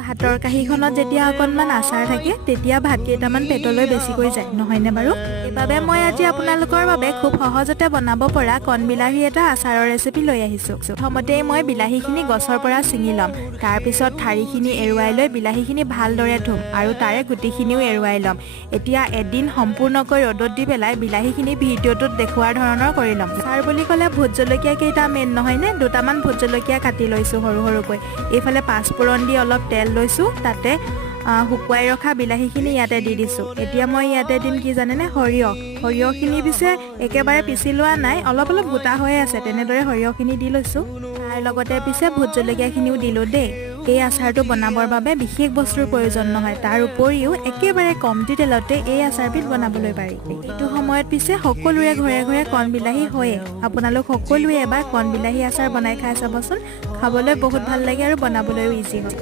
ভাতৰ কাঁহীখনত যেতিয়া অকণমান আচাৰ থাকে তেতিয়া ভাত কেইটামান পেটলৈ বেছিকৈ যায়, নহয়নে বাৰু? সেইবাবে মই আজি আপোনালোকৰ বাবে খুব সহজতে বনাব পৰা কণবিলাহী এটা আচাৰৰ ৰেচিপি লৈ আহিছোঁ। প্ৰথমতেই মই বিলাহীখিনি গছৰ পৰা ছিঙি ল'ম। তাৰপিছত ঠাৰিখিনি এৰুৱাই লৈ বিলাহীখিনি ভালদৰে ধুম আৰু তাৰে গুটিখিনিও এৰুৱাই ল'ম। এতিয়া এদিন সম্পূৰ্ণকৈ ৰ'দত দি পেলাই বিলাহীখিনি ভিডিঅ'টোত দেখুওৱাৰ ধৰণৰ কৰি ল'ম। আচাৰ বুলি ক'লে ভোট জলকীয়া কেইটা মেইন নহয়নে? দুটামান ভোট জলকীয়া কাটি লৈছোঁ সৰু সৰুকৈ। এইফালে পাঁচফোৰণ দি অলপ তেল লৈছোঁ, তাতে শুকুৱাই ৰখা বিলাহীখিনি ইয়াতে দি দিছোঁ। এতিয়া মই ইয়াতে দিম কি জানেনে? সৰিয়হখিনি পিছে একেবাৰে পিচি লোৱা নাই, অলপ অলপ গোটা হৈ আছে, তেনেদৰে সৰিয়হখিনি দি লৈছোঁ। তাৰ লগতে পিছে ভোট জলকীয়াখিনিও দিলোঁ দেই। এই আচাৰটো বনাবৰ বাবে বিশেষ বস্তুৰ প্ৰয়োজন নহয়, তাৰ উপৰিও একেবাৰে কমটি তেলতে এই আচাৰবিধ বনাবলৈ পাৰি। এইটো সময়ত পিছে সকলোৰে ঘৰে ঘৰে কণবিলাহী হয়ে। আপোনালোক সকলোৱে এবাৰ কণবিলাহী আচাৰ বনাই খাই চাবচোন, খাবলৈ বহুত ভাল লাগে আৰু বনাবলৈও ইজি হয়।